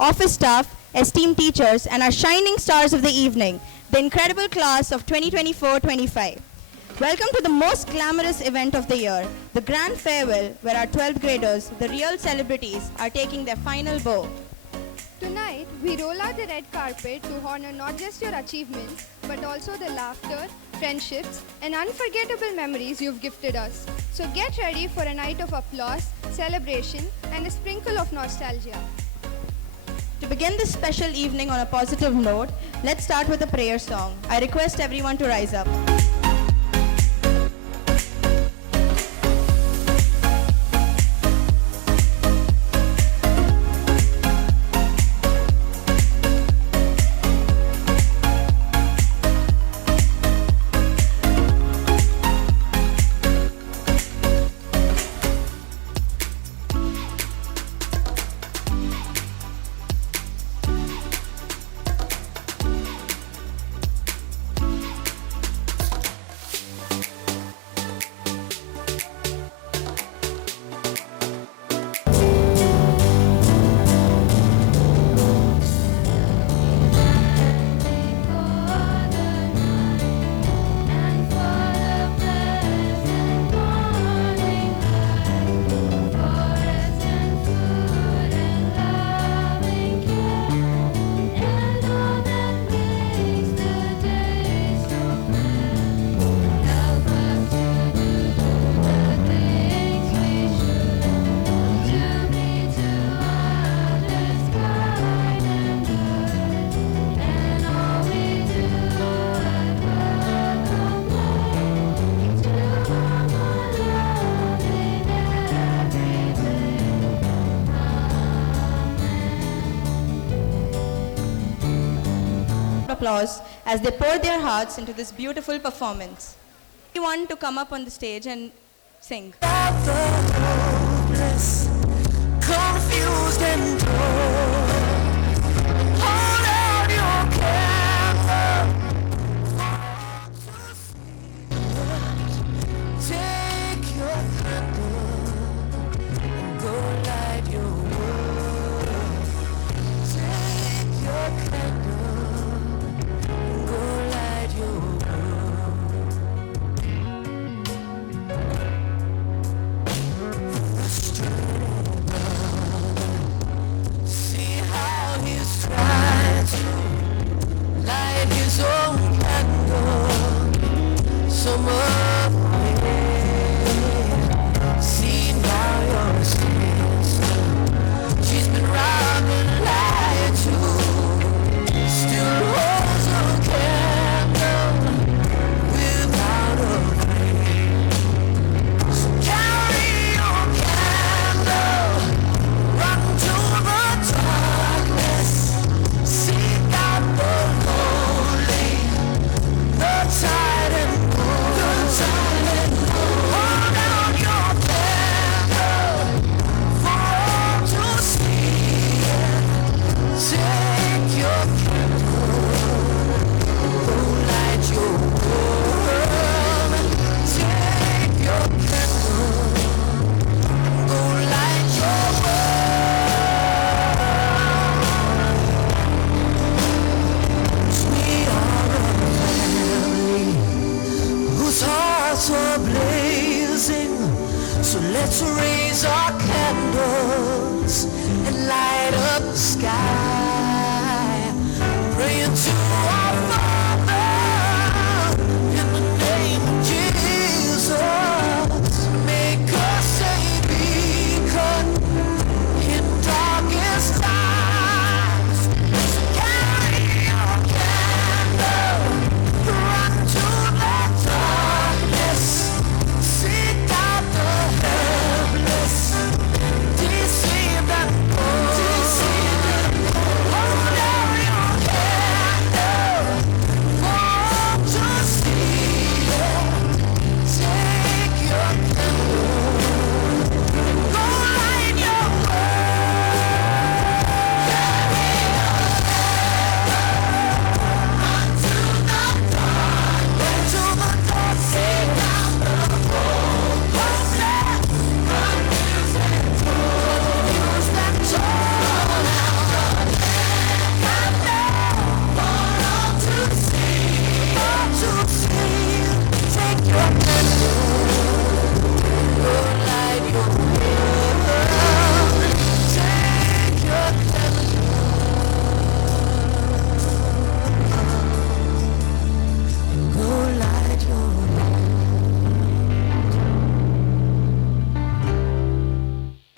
office staff, esteemed teachers, and our shining stars of the evening, the incredible class of 2024-25. Welcome to the most glamorous event of the year, the grand farewell, where our 12th graders, the real celebrities, are taking their final bow. Tonight, we roll out the red carpet to honor not just your achievements, but also the laughter, friendships, and unforgettable memories you've gifted us. So get ready for a night of applause, celebration, and a sprinkle of nostalgia. To begin this special evening on a positive note, let's start with a prayer song. I request everyone to rise up. Applause as they pour their hearts into this beautiful performance. Anyone to come up on the stage and sing. Hopeless, confused and torn. Hold out your candle to see. Take your candle and go light your world. Take your candle. So let's raise our candles and light up the sky, praying to our Father in the name of Jesus. Make us a beacon in darkest times. So carry your candle, run to the darkness, seek out the helpless, deceived and poor. Hold out your candle. your candle. Go light your world. Take your candle. Go light your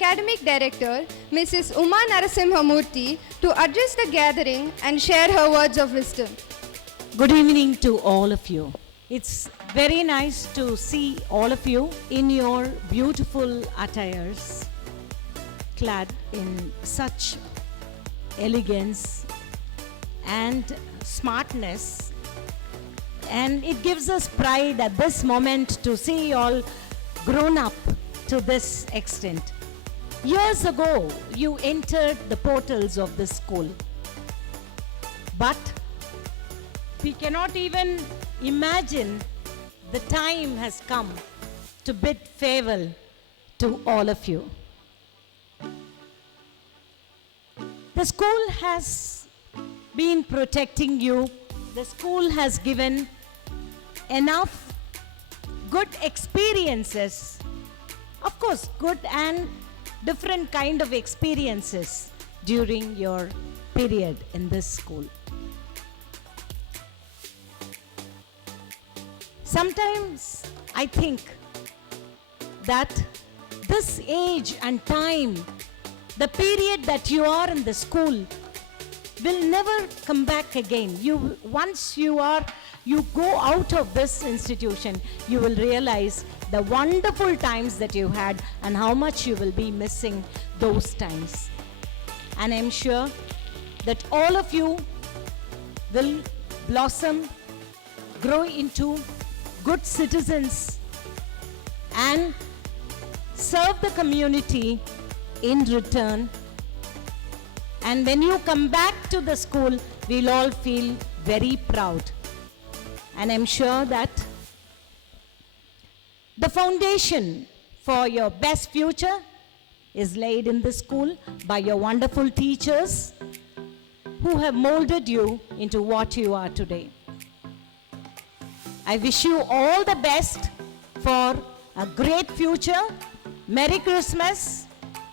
Academic Director Mrs. Uma Narasimhamurthy to address the gathering and share her words of wisdom. Good evening to all of you. It's very nice to see all of you in your beautiful attires, clad in such elegance and smartness. And it gives us pride at this moment to see you all grown up to this extent. Years ago, you entered the portals of this school. But we cannot even imagine the time has come to bid farewell to all of you. The school has been protecting you. The school has given enough good experiences, of course, good and different kind of experiences during your period in this school. Sometimes I think that this age and time, the period that you are in the school will never come back again. Once you go out of this institution, you will realize the wonderful times that you had and how much you will be missing those times. And I'm sure that all of you will blossom, grow into good citizens and serve the community in return. And when you come back to the school, we'll all feel very proud. And I'm sure that the foundation for your best future is laid in the school by your wonderful teachers who have molded you into what you are today. I wish you all the best for a great future. Merry Christmas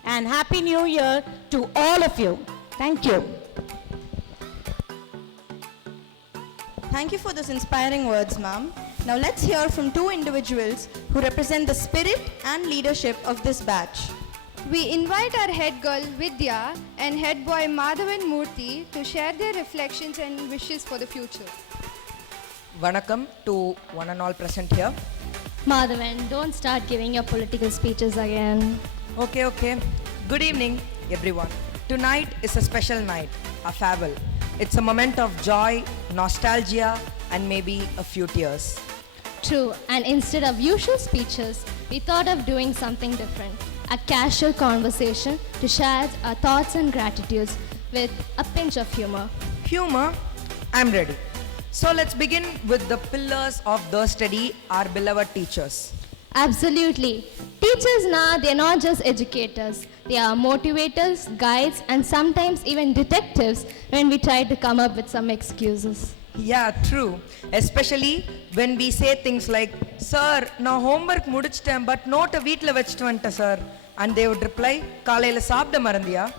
and Happy New Year to all of you. Thank you. Thank you for those inspiring words, ma'am. Now let's hear from two individuals who represent the spirit and leadership of this batch. We invite our head girl Vidya and head boy Madhavan Murthy to share their reflections and wishes for the future. Vanakkam to one and all present here. Madhavan, don't start giving your political speeches again. Okay. Good evening, everyone. Tonight is a special night, a farewell. It's a moment of joy, nostalgia, and maybe a few tears. True, and instead of usual speeches, we thought of doing something different. A casual conversation to share our thoughts and gratitudes with a pinch of humor. Humor? I'm ready. So let's begin with the pillars of the study, our beloved teachers. Absolutely. Teachers now, they're not just educators. They are motivators, guides, and sometimes even detectives when we try to come up with some excuses. Yeah, true. Especially when we say things like, Sir, na homework mudichitem but note a veetla vechittu vanta sir. And they would reply, Kalayila saapda marandiya.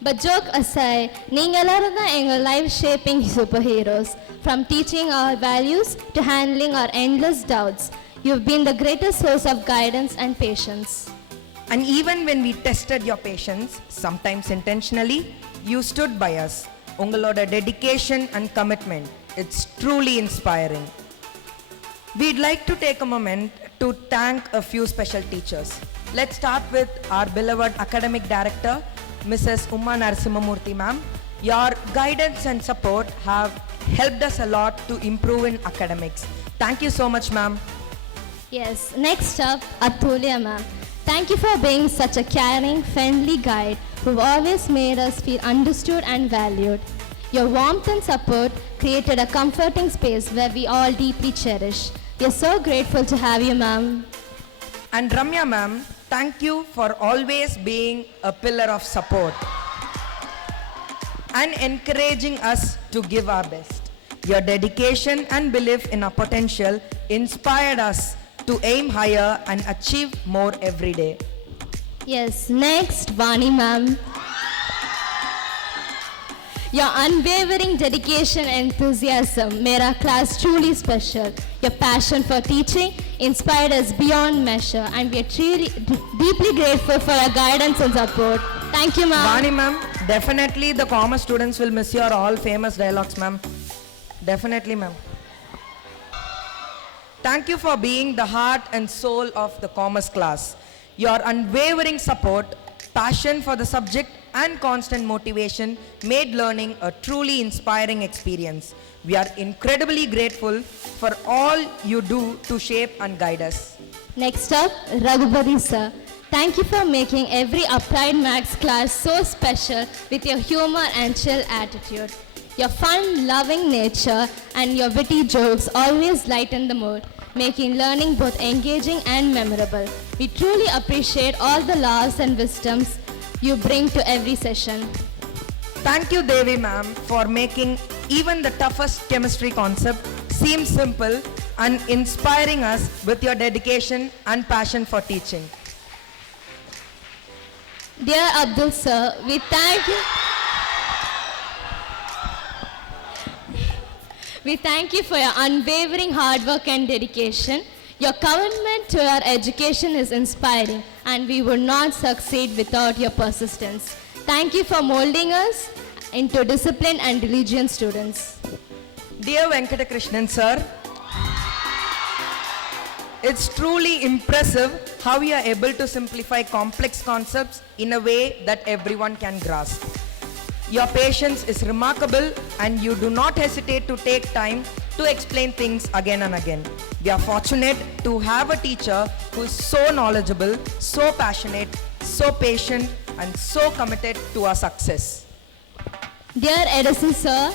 But joke aside, நீங்க எல்லாரும் தான் எங்க life shaping superheroes. From teaching our values to handling our endless doubts, you've been the greatest source of guidance and patience. And even when we tested your patience, sometimes intentionally, you stood by us. Ungaloda dedication and commitment, it's truly inspiring. We'd like to take a moment to thank a few special teachers. Let's start with our beloved academic director, Mrs. Uma Narasimhamurthy ma'am. Your guidance and support have helped us a lot to improve in academics. Thank you so much, ma'am. Yes, next up, Atulya ma'am. Thank you for being such a caring, friendly guide who've always made us feel understood and valued. Your warmth and support created a comforting space where we all deeply cherish. We are so grateful to have you, ma'am. And Ramya ma'am, thank you for always being a pillar of support and encouraging us to give our best. Your dedication and belief in our potential inspired us to aim higher and achieve more every day. Yes, next, Vani ma'am. Your unwavering dedication and enthusiasm made our class truly special. Your passion for teaching inspired us beyond measure, and we are deeply grateful for your guidance and support. Thank you, ma'am. Vani ma'am, definitely the commerce students will miss your all famous dialogues, ma'am. Definitely, ma'am. Thank you for being the heart and soul of the commerce class. Your unwavering support, passion for the subject, and constant motivation made learning a truly inspiring experience. We are incredibly grateful for all you do to shape and guide us. Next up, Raghupati sir. Thank you for making every Applied Maths class so special with your humor and chill attitude. Your fun-loving nature and your witty jokes always lighten the mood, making learning both engaging and memorable. We truly appreciate all the laws and wisdoms you bring to every session. Thank you, Devi ma'am, for making even the toughest chemistry concept seem simple and inspiring us with your dedication and passion for teaching. Dear Abdul sir, we thank you. We thank you for your unwavering hard work and dedication. Your commitment to our education is inspiring, and we would not succeed without your persistence. Thank you for molding us into disciplined and diligent students. Dear Venkatakrishnan sir, it's truly impressive how you are able to simplify complex concepts in a way that everyone can grasp. Your patience is remarkable, and you do not hesitate to take time to explain things again and again. We are fortunate to have a teacher who is so knowledgeable, so passionate, so patient, and so committed to our success. Dear Edison sir,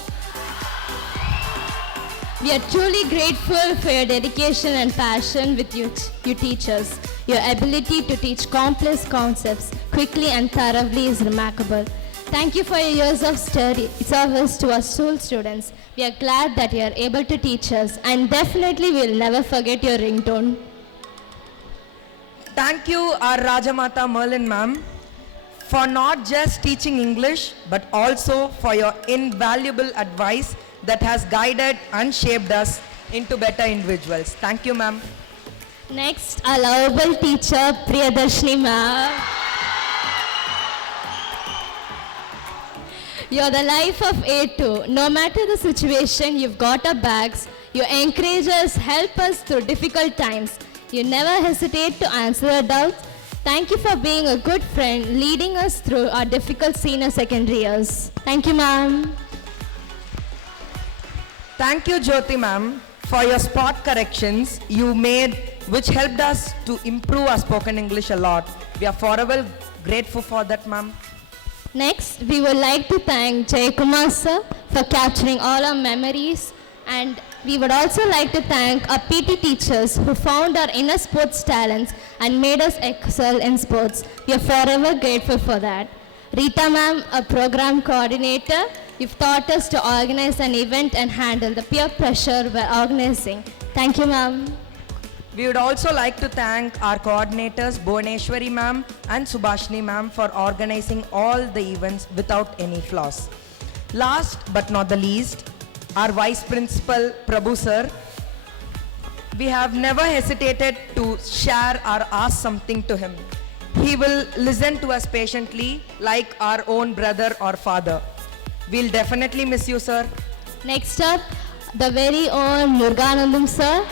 we are truly grateful for your dedication and passion with you teachers. Your ability to teach complex concepts quickly and thoroughly is remarkable. Thank you for your years of service to our school students. We are glad that you are able to teach us, and definitely we will never forget your ringtone. Thank you, our Rajamata Merlin ma'am, for not just teaching English, but also for your invaluable advice that has guided and shaped us into better individuals. Thank you, ma'am. Next, our lovable teacher, Priyadarshini ma'am. You're the life of A2. No matter the situation, you've got our backs. You encourage us, help us through difficult times. You never hesitate to answer our doubts. Thank you for being a good friend, leading us through our difficult senior secondary years. Thank you, ma'am. Thank you, Jyoti ma'am, for your spot corrections you made, which helped us to improve our spoken English a lot. We are forever grateful for that, ma'am. Next, we would like to thank Jayakumar sir for capturing all our memories, and we would also like to thank our PT teachers who found our inner sports talents and made us excel in sports. We are forever grateful for that. Rita ma'am, a program coordinator, you've taught us to organize an event and handle the peer pressure while organizing. Thank you, ma'am. We would also like to thank our coordinators, Bhuvaneshwari ma'am and Subhashini ma'am, for organizing all the events without any flaws. Last but not the least, our Vice Principal, Prabhu sir. We have never hesitated to share or ask something to him. He will listen to us patiently like our own brother or father. We'll definitely miss you, sir. Next up, the very own Muruganandam sir.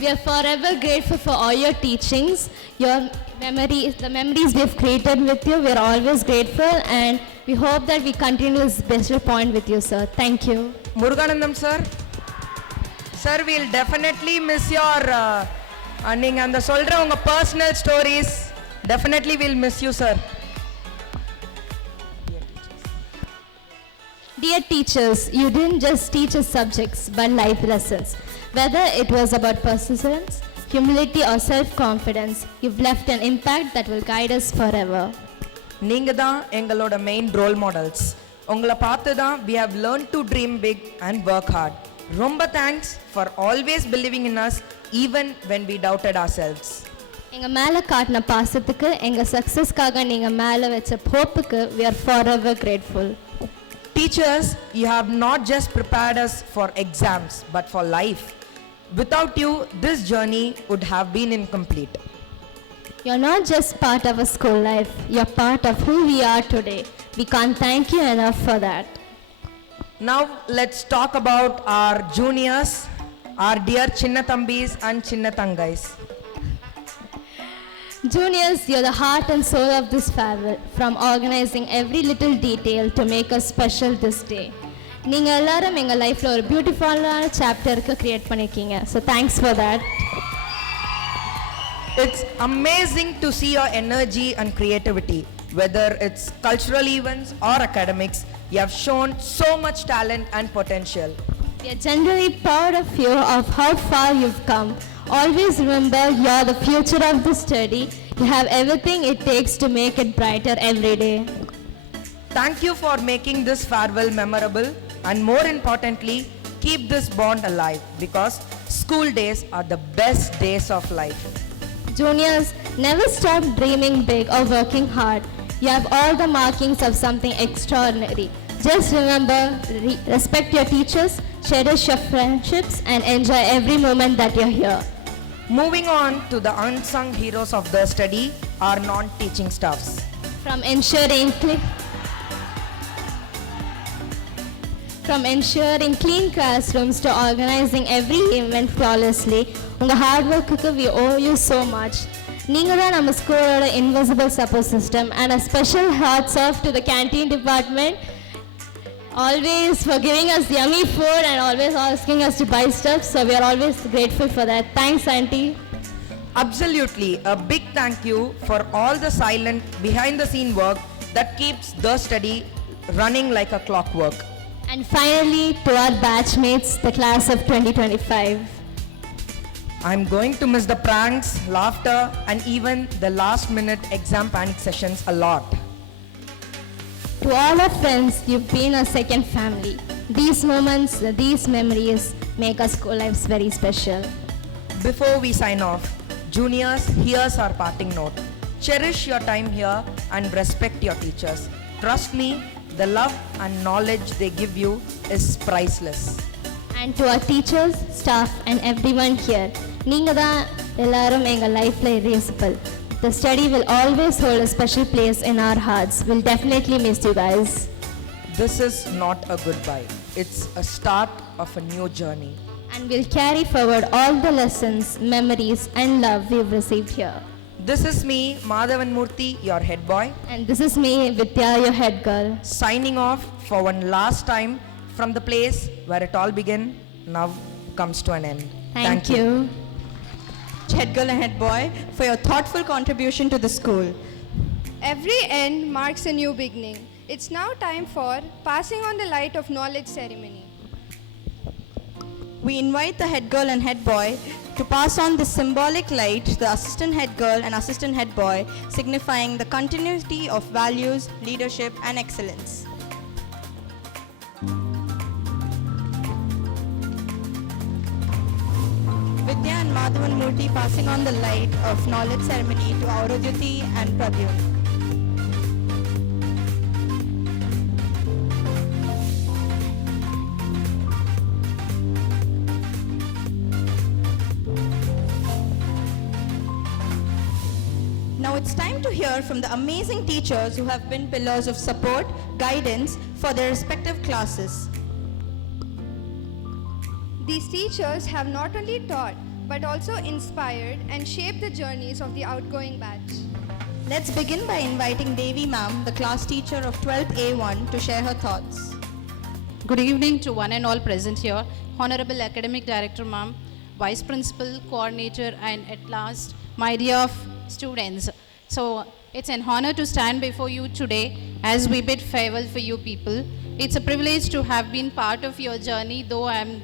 We are forever grateful for all your teachings, your memories, the memories we've created with you. We're always grateful, and we hope that we continue this best point with you, sir. Thank you. Muruganandam sir. Sir, we'll definitely miss your நீங்க அந்த சொல்ற உங்க personal stories. Definitely we'll miss you, sir. Dear teachers, you didn't just teach us subjects, but life lessons. Whether it was about persistence, humility, or self-confidence, you've left an impact that will guide us forever. நீங்க தான் எங்களோட main role models. உங்களை பார்த்து தான் we have learned to dream big and work hard. ரொம்ப thanks for always believing in us even when we doubted ourselves. எங்க மேல காட்டின பாசத்துக்கு, எங்க சக்சஸ்க்காக நீங்க மேல வச்ச ஹோப்புக்கு we are forever grateful. Teachers, you have not just prepared us for exams but for life. Without you, this journey would have been incomplete. You're not just part of our school life, you're part of who we are today. We can't thank you enough for that. Now let's talk about our juniors, our dear Chinnatambis and Chinnatangais. Juniors, you're the heart and soul of this farewell, from organizing every little detail to make us special this day. நீங்க எல்லாரும் எங்க லைஃப்ல ஒரு பியூட்டிஃபுல்லான சாப்டருக்கு create பண்ணிருக்கீங்க. So thanks for that. It's amazing to see your energy and creativity. Whether it's cultural events or academics, you have shown so much talent and potential. We are genuinely proud of you, of how far you've come. Always remember, you're the future of the study. You have everything it takes to make it brighter every day. Thank you for making this farewell memorable, and more importantly, keep this bond alive, because school days are the best days of life. Juniors, never stop dreaming big or working hard. You have all the markings of something extraordinary. Just remember, respect your teachers, cherish your friendships, and enjoy every moment that you're here. Moving on to the unsung heroes of the study, our non-teaching staffs. From ensuring clean classrooms to organizing every event flawlessly, உங்க hard work-க்கு we owe you so much. நீங்க தான் நம்ம ஸ்கூலோட invisible support system, and a special hats off to the canteen department, always for giving us yummy food and always asking us to buy stuff, so we are always grateful for that. Thanks, auntie. Absolutely, a big thank you for all the silent behind the scene work that keeps the study running like a clockwork. And finally, to our batchmates, the class of 2025. I'm going to miss the pranks, laughter, and even the last minute exam panic sessions a lot. To all our friends, you've been a second family. These moments, these memories make our school lives very special. Before we sign off, juniors, here's our parting note. Cherish your time here and respect your teachers. Trust me, the love and knowledge they give you is priceless. And to our teachers, staff, and everyone here, நீங்க தான் எல்லாரும் எங்க லைஃப்ல irreplaceable. The study will always hold a special place in our hearts. We'll definitely miss you guys. This is not a goodbye. It's a start of a new journey. And we'll carry forward all the lessons, memories, and love we've received here. This is me, Madhavan Murthy, your head boy, And this is me, Vidya, your head girl. signing off for one last time from the place where it all began, now comes to an end. Thank you. Head girl and head boy, for your thoughtful contribution to the school. Every end marks a new beginning. It's now time for passing on the light of knowledge ceremony. We invite the head girl and head boy to pass on this symbolic light to the assistant head girl and assistant head boy, signifying the continuity of values, leadership, and excellence. Vidya and Madhavan Murthy passing on the light of knowledge ceremony to Aurodyuti and Pradyum. Now it's time to hear from the amazing teachers who have been pillars of support, guidance for their respective classes. These teachers have not only taught but also inspired and shaped the journeys of the outgoing batch. Let's begin by inviting Devi ma'am, the class teacher of 12th A1, to share her thoughts. Good evening to one and all present here. Honorable Academic Director ma'am, Vice Principal, Coordinator, and at last, my dear students. So it's an honor to stand before you today as we bid farewell for you people. It's a privilege to have been part of your journey, though I'm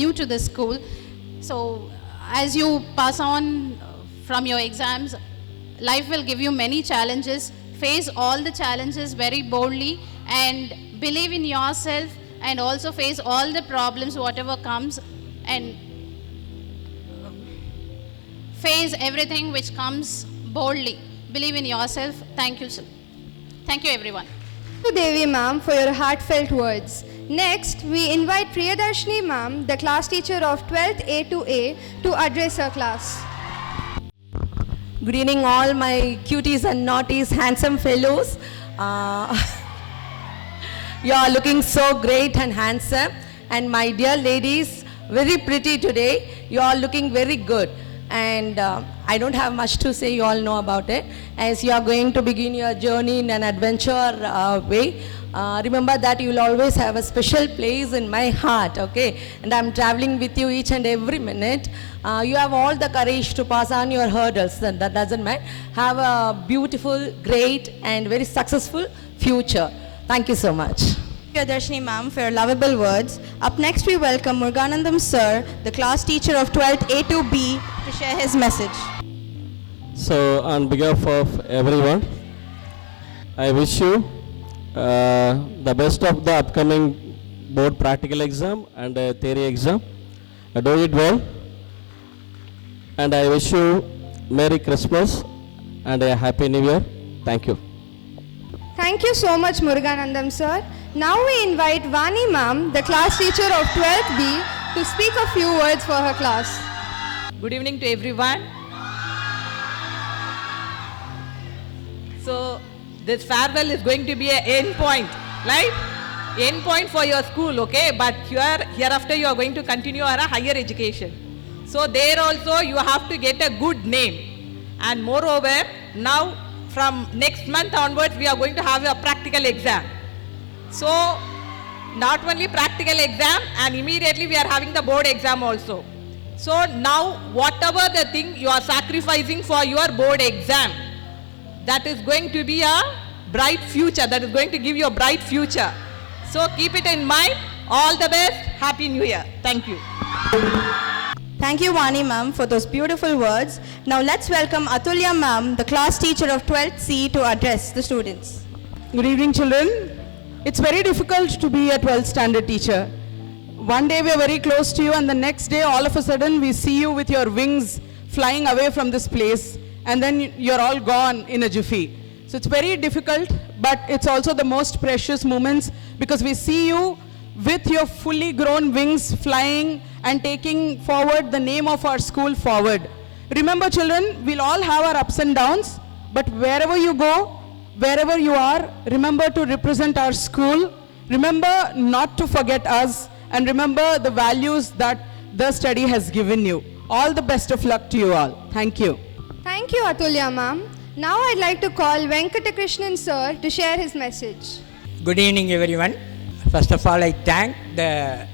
new to the school. So as you pass on from your exams, life will give you many challenges, face all the challenges very boldly and believe in yourself, and also face all the problems whatever comes, and face everything which comes boldly. Believe in yourself. Thank you, sir. Thank you, everyone. Thank you, Devi ma'am, for your heartfelt words. Next, we invite Priyadarshini ma'am, the class teacher of 12th A to A, to address her class. Good evening, all my cuties and naughties, handsome fellows. You are looking so great and handsome. And my dear ladies, very pretty today. You are looking very good. And I don't have much to say, you all know about it. As you are going to begin your journey in an adventure way, remember that you will always have a special place in my heart, okay? And I'm traveling with you each and every minute. You have all the courage to pass on your hurdles, and that doesn't matter. Have a beautiful, great, and very successful future. Thank you so much. Thank you, Darshini ma'am, for your lovable words. Up next, we welcome Muruganandam sir, the class teacher of 12th A to B, to share his message. So, on behalf of everyone, I wish you the best of the upcoming board practical exam and theory exam. Do it well, and I wish you Merry Christmas and a Happy New Year. Thank you. Thank you so much, Muruganandam sir. Now we invite Vani ma'am, the class teacher of 12th B, to speak a few words for her class. Good evening to everyone. So this farewell is going to be an end point, right? End point for your school, okay? But hereafter you are going to continue your higher education. So there also you have to get a good name. And moreover, now from next month onwards we are going to have a practical exam. So not only practical exam, and immediately we are having the board exam also. So now whatever the thing you are sacrificing for your board exam, that is going to be a bright future, that is going to give you a bright future. So keep it in mind. All the best. Happy New Year. Thank you. Thank you, Vani ma'am, for those beautiful words. Now let's welcome Atulya ma'am, the class teacher of 12th C, to address the students. Good evening, children. It's very difficult to be a 12th standard teacher. One day we are very close to you, and the next day all of a sudden we see you with your wings flying away from this place, and then you're all gone in a jiffy. So it's very difficult, but it's also the most precious moments, because we see you with your fully grown wings flying and taking forward the name of our school forward. Remember, children, we'll all have our ups and downs, but wherever you go, wherever you are, remember to represent our school. Remember not to forget us, and remember the values that the study has given you. All the best of luck to you all. Thank you. Thank you, Atulya ma'am. Now I'd like to call Venkatakrishnan sir to share his message. Good evening, everyone. First of all, I thank the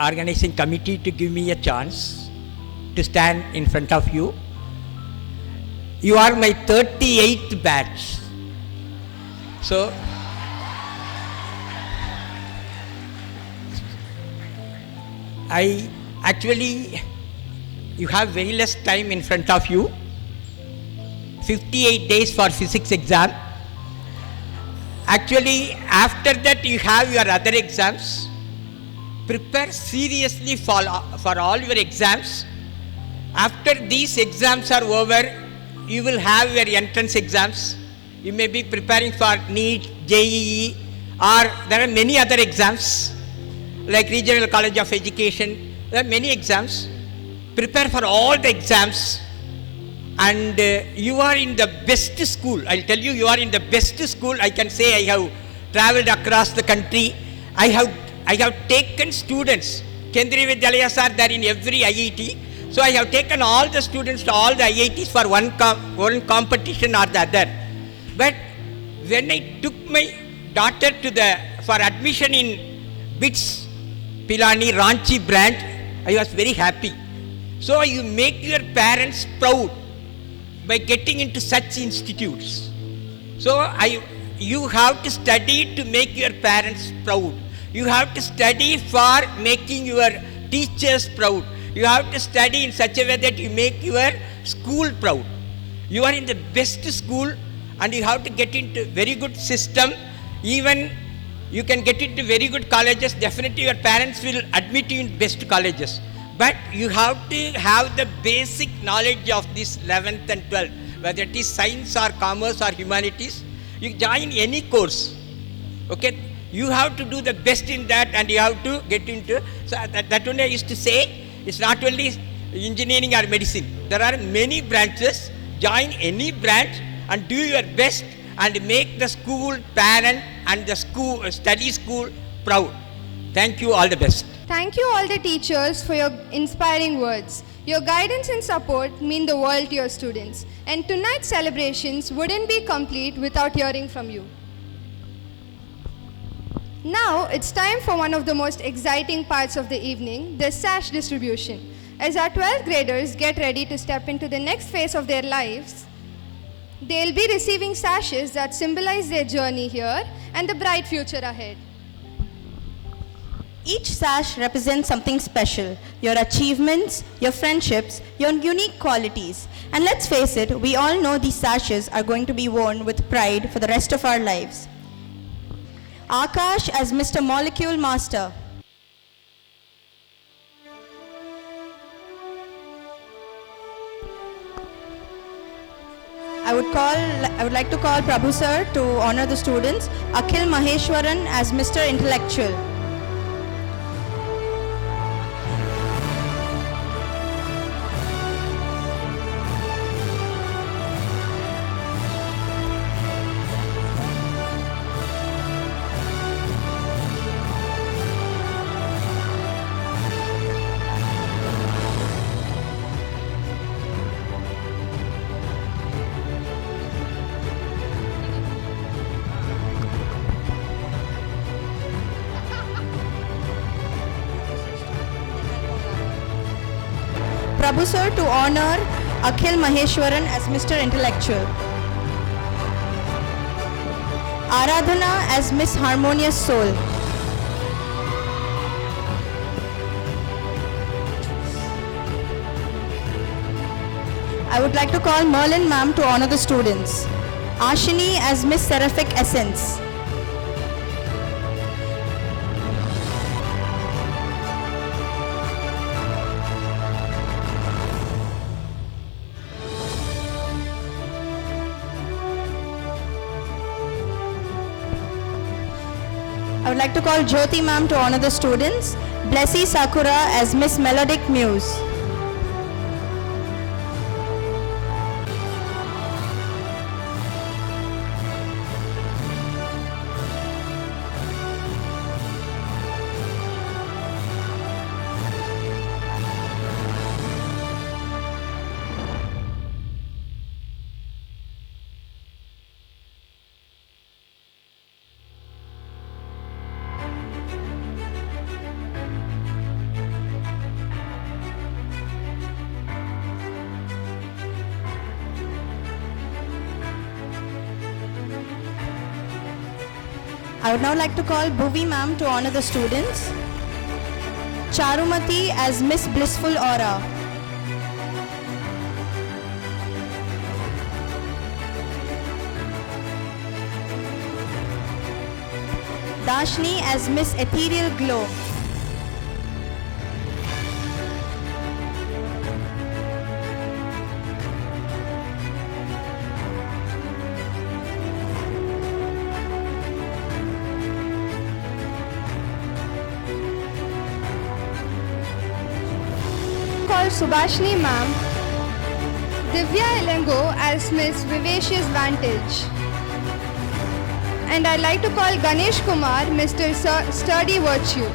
organizing committee to give me a chance to stand in front of you. You are my 38th batch. So, you have very less time in front of you. 58 days for physics exam. Actually, after that you have your other exams. Prepare seriously for all your exams. After these exams are over, you will have your entrance exams. You may be preparing for NEET, JEE, or there are many other exams like Regional College of Education. There are many exams. Prepare for all the exams, and you are in the best school. I'll tell you, you are in the best school. I can say I have traveled across the country. I have taken students. Kendriya Vidyalayas are there in every IIT. So I have taken all the students to all the IITs for one competition or the other. But when I took my daughter for admission in BITS, Pilani, Ranchi branch, I was very happy. So you make your parents proud by getting into such institutes. So you have to study to make your parents proud. You have to study for making your teachers proud. You have to study in such a way that you make your school proud. You are in the best school, and you have to get into very good system. Even you can get into very good colleges. Definitely your parents will admit you in best colleges. But you have to have the basic knowledge of this 11th and 12th, whether it is science or commerce or humanities. You join any course, okay? You have to do the best in that, and you have to get into, so that only I used to say, it's not only engineering or medicine. There are many branches. Join any branch and do your best and make the school, parent and the school, study school proud. Thank you, all the best. Thank you all the teachers for your inspiring words. Your guidance and support mean the world to your students. And tonight's celebrations wouldn't be complete without hearing from you. Now it's time for one of the most exciting parts of the evening, the sash distribution. As our 12th graders get ready to step into the next phase of their lives, they'll be receiving sashes that symbolize their journey here and the bright future ahead. Each sash represents something special, your achievements, your friendships, your unique qualities. And let's face it, we all know these sashes are going to be worn with pride for the rest of our lives. Akash as Mr. Molecule Master. I would like to call Prabhu sir to honor the students. Akhil Maheshwaran as Mr. Intellectual. Prabhu sir to honor Akhil Maheshwaran as Mr. Intellectual. Aradhana as Miss Harmonious Soul. I would like to call Merlin ma'am to honor the students. Ashini as Miss Seraphic Essence. I would like to call Jyoti ma'am to honor the students. Blessy Sakura as Miss Melodic Muse. I would now like to call Bhuvi ma'am to honor the students. Charumati as Miss Blissful Aura. Dashni as Miss Ethereal Glow. Call Subhashni ma'am. Divya Elengo as Miss Vivacious Vantage. And I'd like to call Ganesh Kumar Mr. Sturdy Virtue.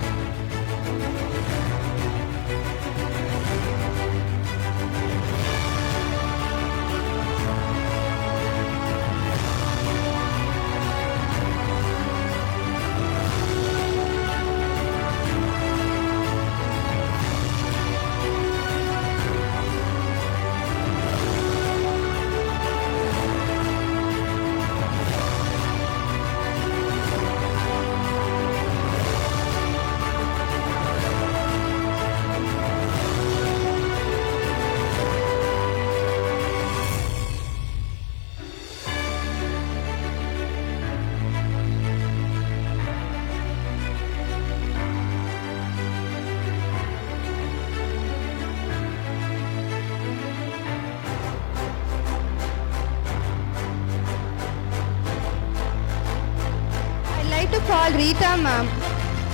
call Rita ma'am.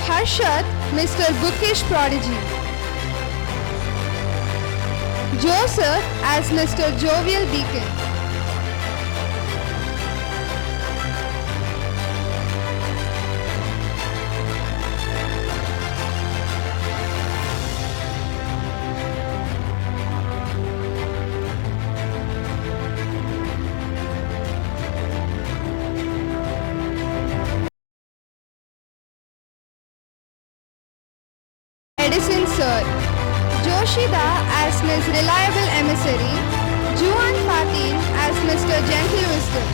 Harshat, Mr. Bookish Prodigy. Joseph as Mr. Jovial Beacon. Edison Sir. Joshida as Ms. Reliable Emissary. Juan Fatin as Mr. Gentle Wisdom.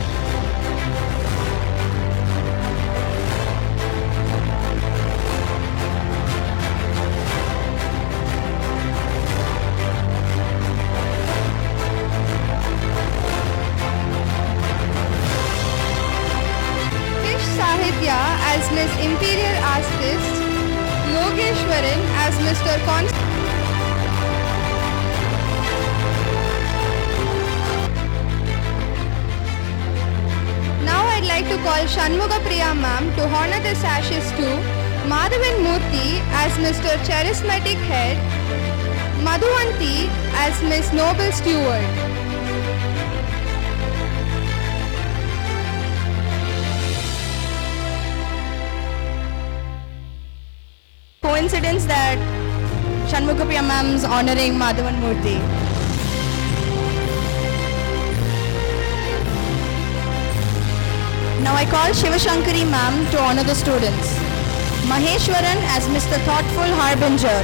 Kish Sahitya as Ms. Imperial Artist. Yogeshwaran as Mr. Now I'd like to call Shanmuga Priya ma'am to honor the sashes to Madhavan Murthy as Mr. Charismatic Head, Madhuvanti as Miss Noble Steward. Coincidence that Shanmugapriya ma'am's honoring Madhavan Murthy. Now I call Shivashankari ma'am to honor the students. Maheshwaran as Mr. Thoughtful Harbinger.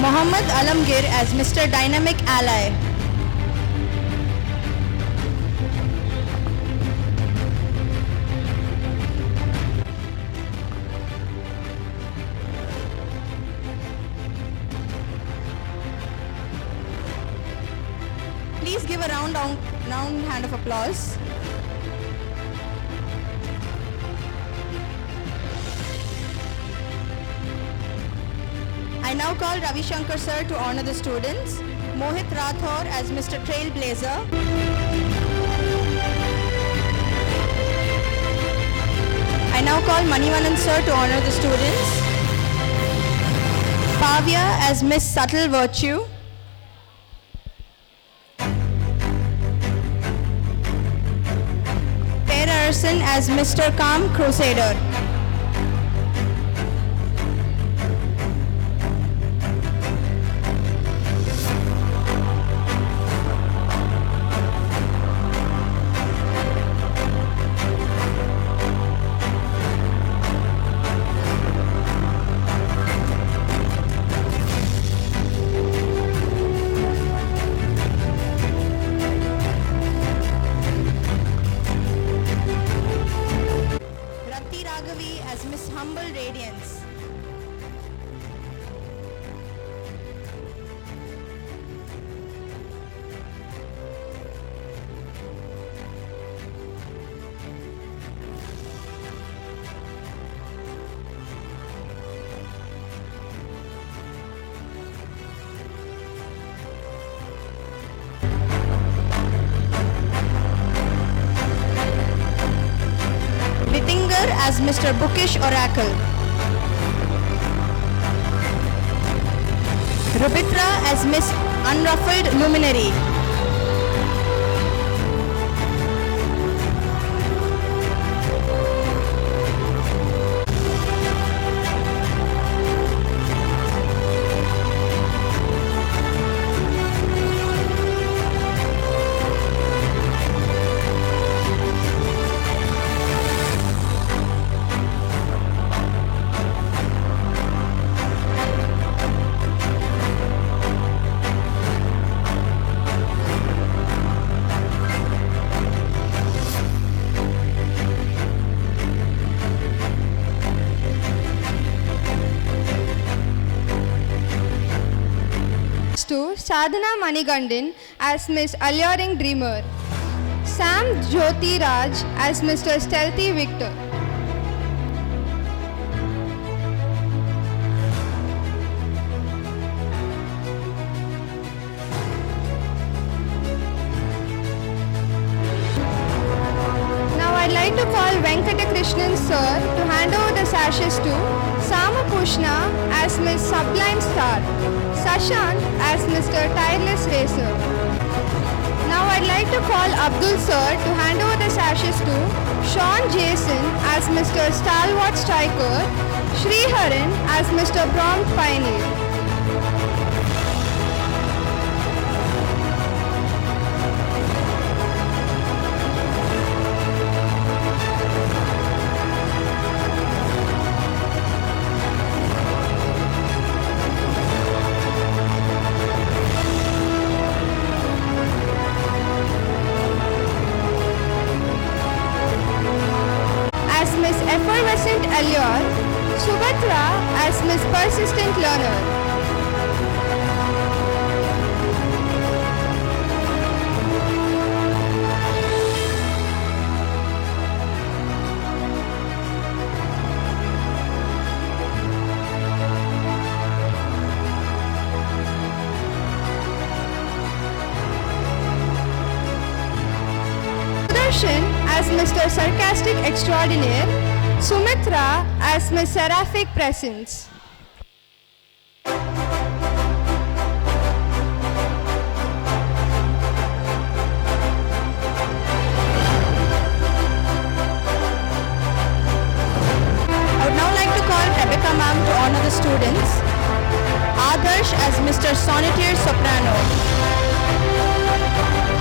Muhammad Alamgir as Mr. Dynamic Ally. Please give a round hand of applause. I now call Ravi Shankar sir to honor the students. Mohit Rathor as Mr. Trailblazer. I now call Manivanan sir to honor the students. Pavya as Miss Subtle Virtue. Person as Mr. Calm Crusader. As Miss Humble Radiance. Rittinger as Mr. Bookish Oracle. Rubitra as Miss Unruffled Luminary. To Sadhana Manigandan as Miss Alluring Dreamer. Sam Jyoti Raj as Mr. Stealthy Victor. call Venkatakrishnan sir to hand over the sashes to Samapushna as Miss Sublime Star, Sashant as Mr. Tireless Racer. Now I'd like to call Abdul sir to hand over the sashes to Sean Jason as Mr. Stalwart Striker, Sriharan as Mr. Prompt Pioneer. As Miss Effervescent Allure, Subhatra as Miss Persistent Learner. Sudarshan as Mr. Sarcastic Extraordinaire, Sumitra as Miss Seraphic Presence. I would now like to call Rebecca ma'am to honor the students. Adarsh as Mr. Sonneteer Soprano.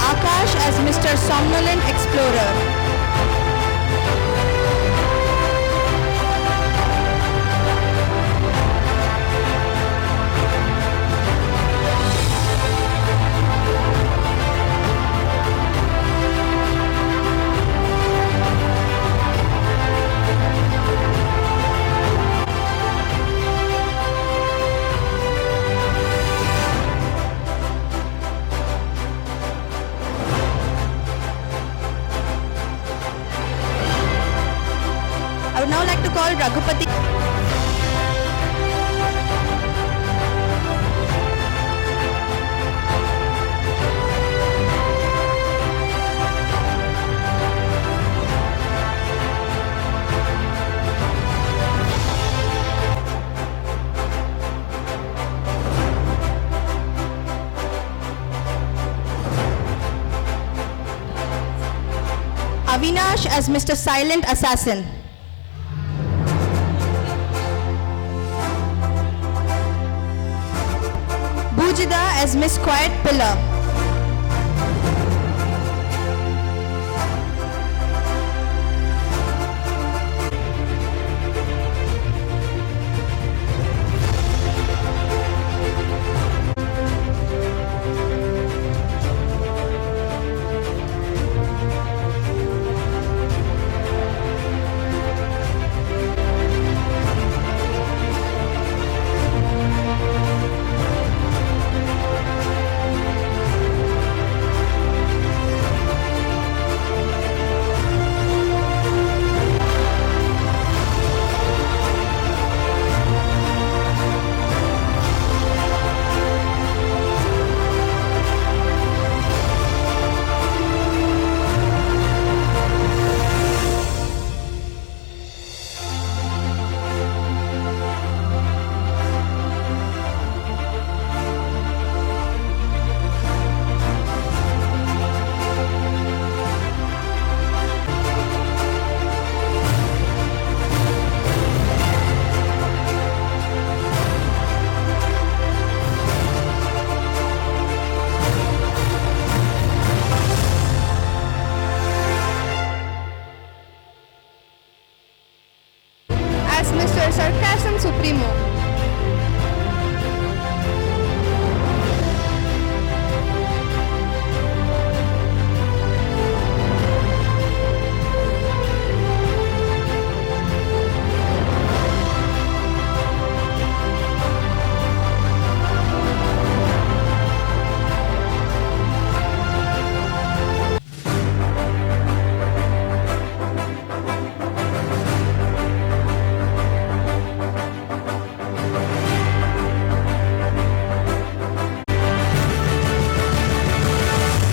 Akash as Mr. Somnolent Explorer. I would now like to call Raghupati. Avinash as Mr. Silent Assassin. Bujida as Miss Quiet Pillar. As Mr. Sarcasm Supremo.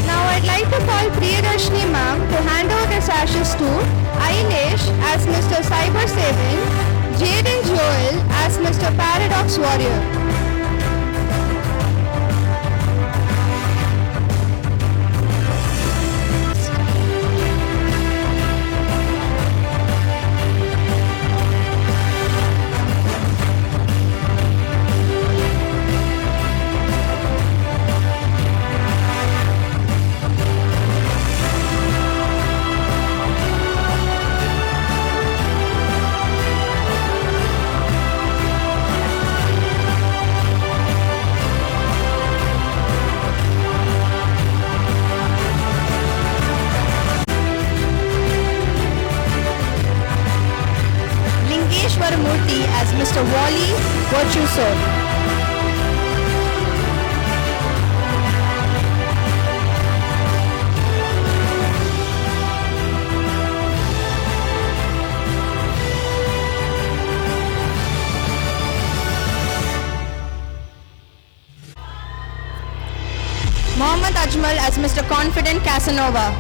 Now I'd like to call Priyadarshini ma'am to hand over the sashes to I. Ash as Mr. Cyber 7, Jaden Joel as Mr. Paradox Warrior. Lingeshwar Murthy as Mr. Wally Virtue Soul. Mohammad Ajmal as Mr. Confident Casanova.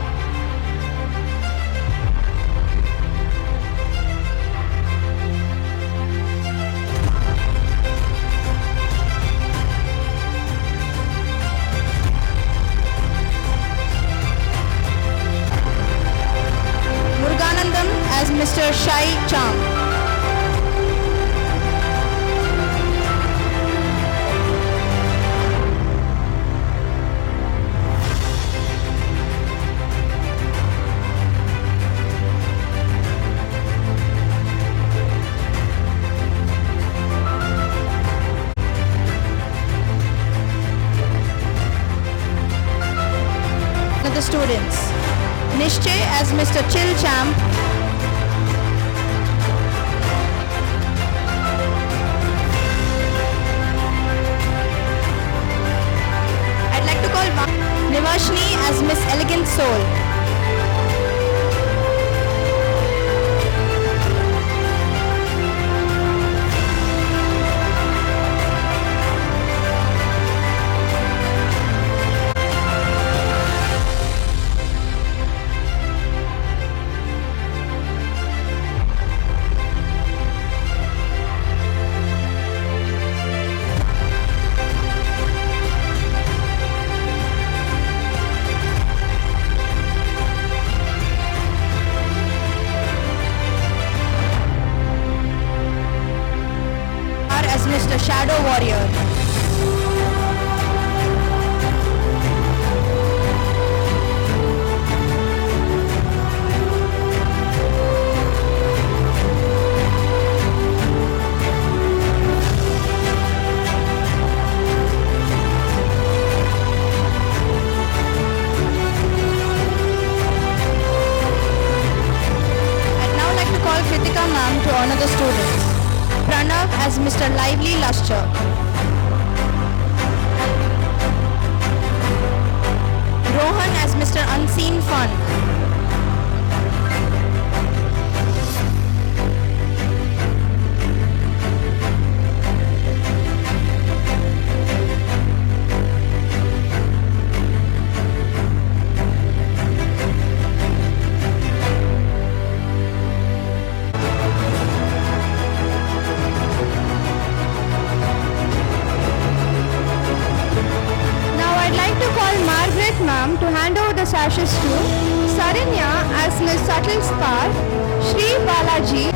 Muruganandam as Mr. Shai Cham. The students. Nishchay as Mr. Chill Champ. I'd like to call Nivashni as Miss Elegant Soul. As Mr. Shadow Warrior. I'd now like to call Kritika ma'am to honor the students. Pranav as Mr. Lively Lustre. Rohan as Mr. Unseen Fun. Ma'am to hand over the sashes to Saranya as Miss Subtle Spark, Shri Balaji,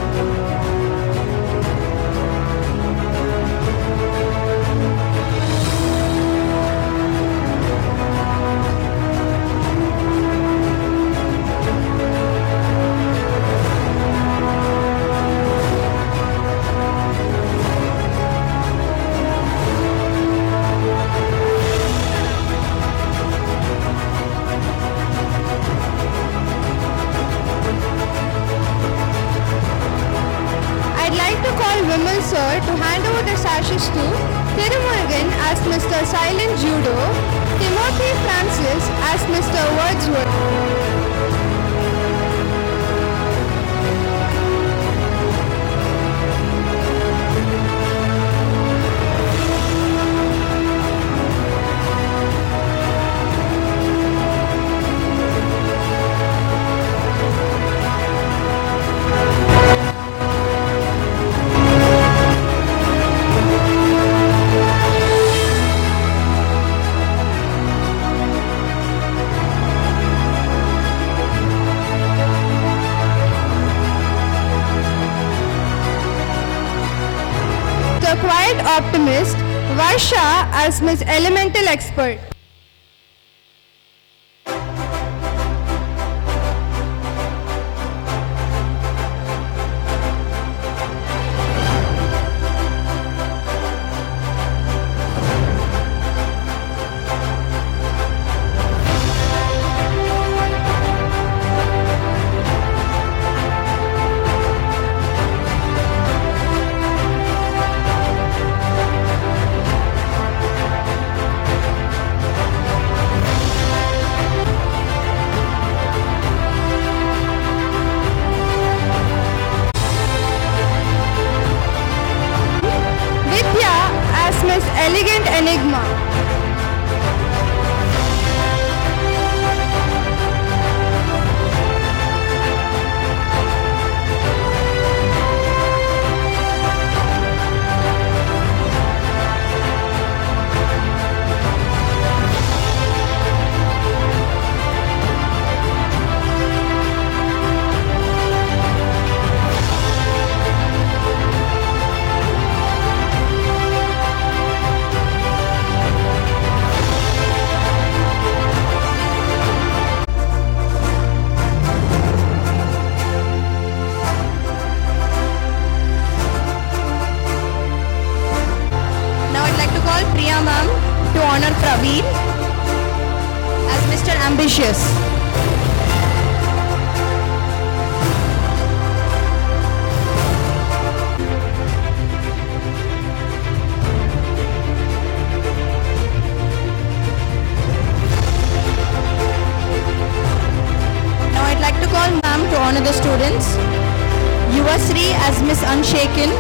Vimal sir to hand over the sashes to Tirumurugan as Mr. Silent Judo, Timothy Francis as Mr. Wordsworth. Mr. Quiet Optimist, Varsha as Miss Elemental Expert. Vidya as Miss Elegant Enigma. Now I'd like to call Priya ma'am to honor Praveen as Mr. Ambitious. Now I'd like to call ma'am to honor the students. Yuvasri as Miss Unshaken,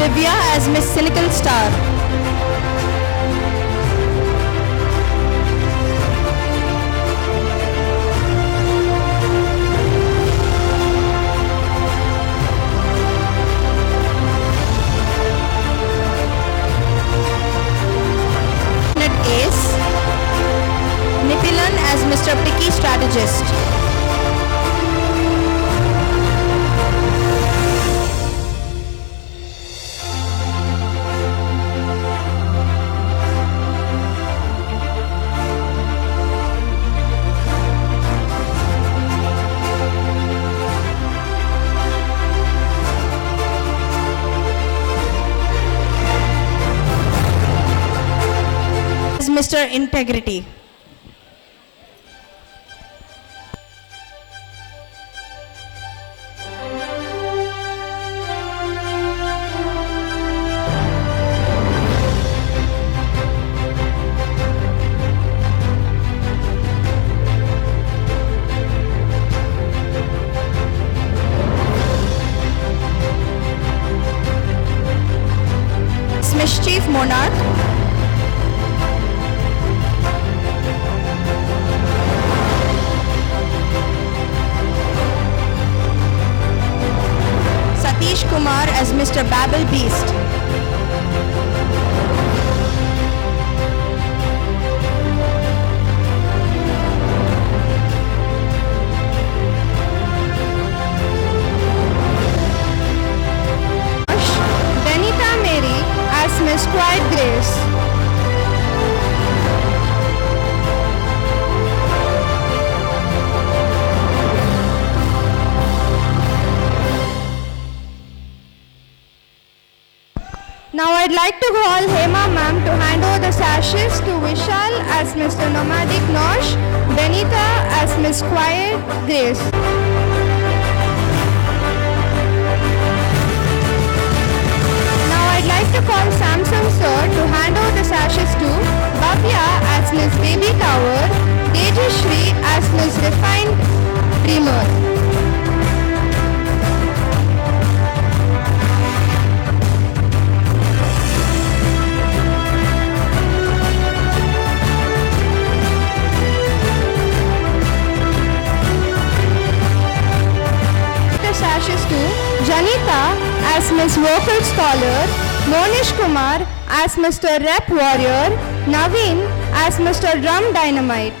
Divya as Miss Cynical Star. Ace. Nipilan as Mr. Picky Strategist. As Mr. Integrity. Mischief Monarch. Satish Kumar as Mr. Babel Beast. Benita Mary as Miss Quiet Grace. Now I'd like to call Hema ma'am to hand over the sashes to Vishal as Mr. Nomadic Nosh, Benita as Miss Quiet Grace. Now I'd like to call Samson sir to hand over the sashes to Bhavya as Miss Baby Tower, Tejashri as Miss Refined Dreamer. Sashes to Janita as Miss Vocal Scholar, Monish Kumar as Mr. Rep Warrior, Naveen as Mr. Drum Dynamite.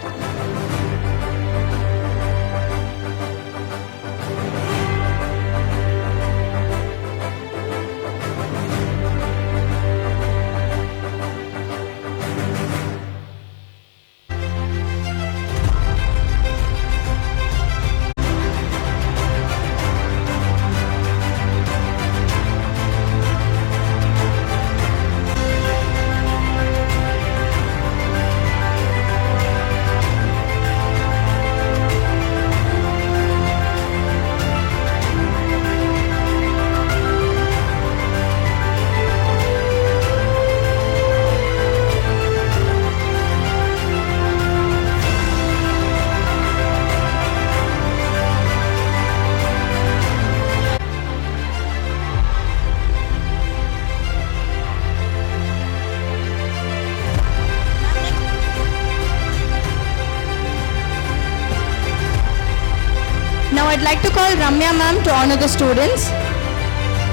I'd like to call Ramya ma'am to honor the students.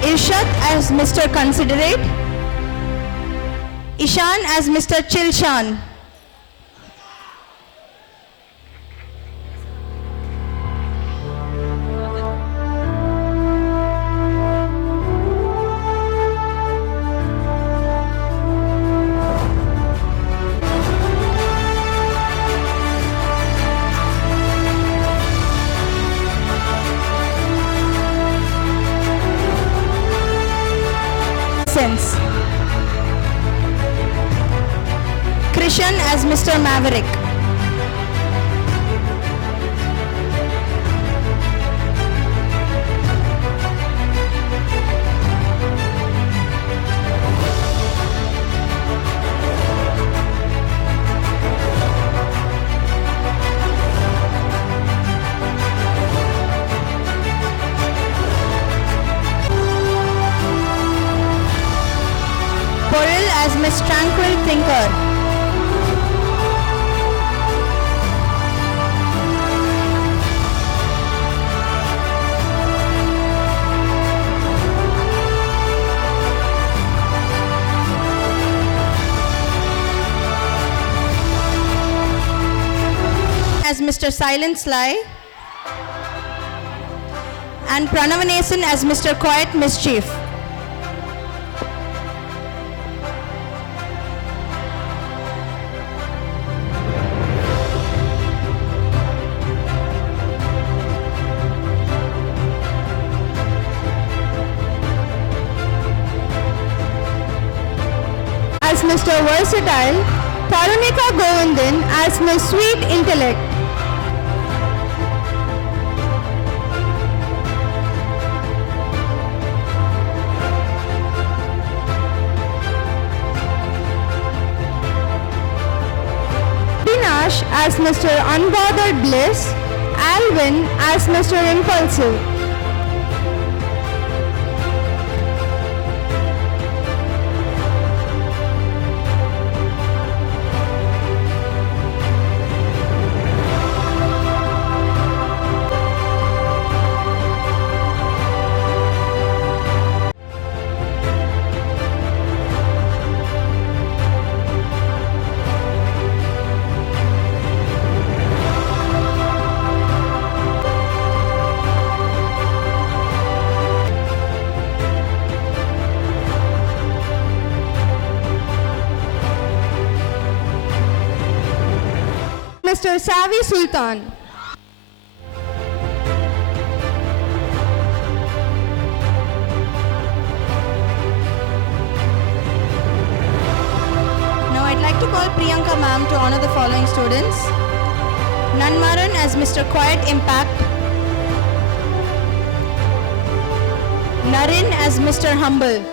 Irshad as Mr. Considerate. Ishan as Mr. Chilshan. Krishan as Mr. Maverick. Poril as Miss Tranquil Thinker. As Mr. Silent Sly. And Pranavanesan as Mr. Quiet Mischief. As Mr. Versatile, Tarunika Govindan as Miss Sweet Intellect. Binash as Mr. Unbothered Bliss. Alvin as Mr. Impulsive. Mr. Savi Sultan. Now I'd like to call Priyanka ma'am to honor the following students. Nanmaran as Mr. Quiet Impact. Narin as Mr. Humble.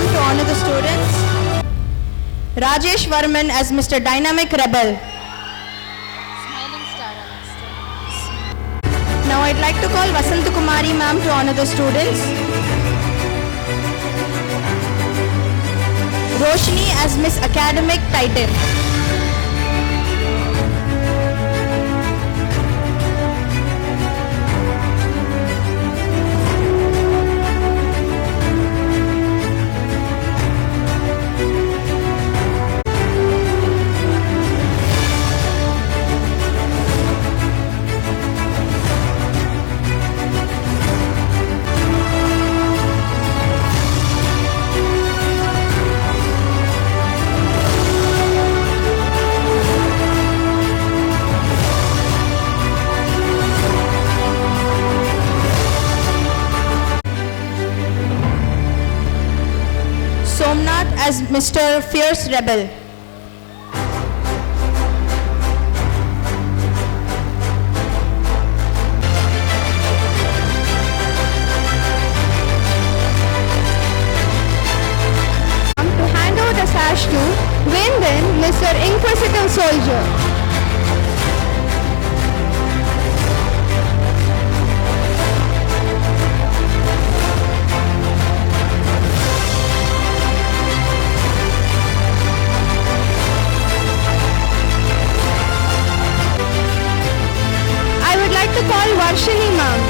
To honor the students. Rajesh Varman as Mr. Dynamic Rebel. Now I'd like to call Vasanta Kumari ma'am to honor the students. Roshni as Miss Academic Titan. as Mr. Fierce Rebel. To hand over the sash to Windin, Mr. Inquisitive Soldier. I would like to call Varshini ma'am.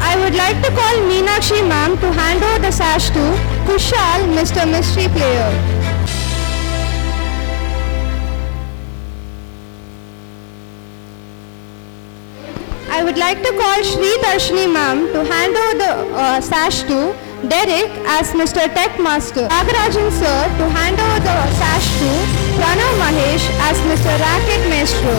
I would like to call Meenakshi ma'am to hand over the sash to Kushal, Mr. Mystery Player. I would like to call Shri Darshini ma'am to hand over the sash to Derek as Mr. Tech Master. Agarajan sir to hand over the sash to Pranav Mahesh as Mr. Racket Maestro.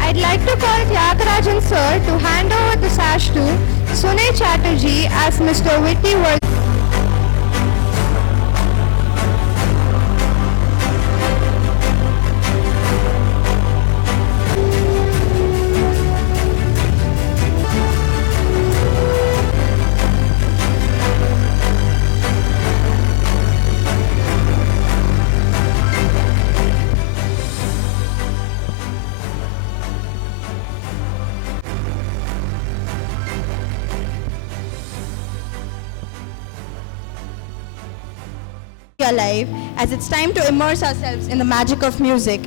I'd like to call Tyagarajan sir to hand over the sash to Sunay Chatterjee as Mr. Witty World. Alive, as it's time to immerse ourselves in the magic of music.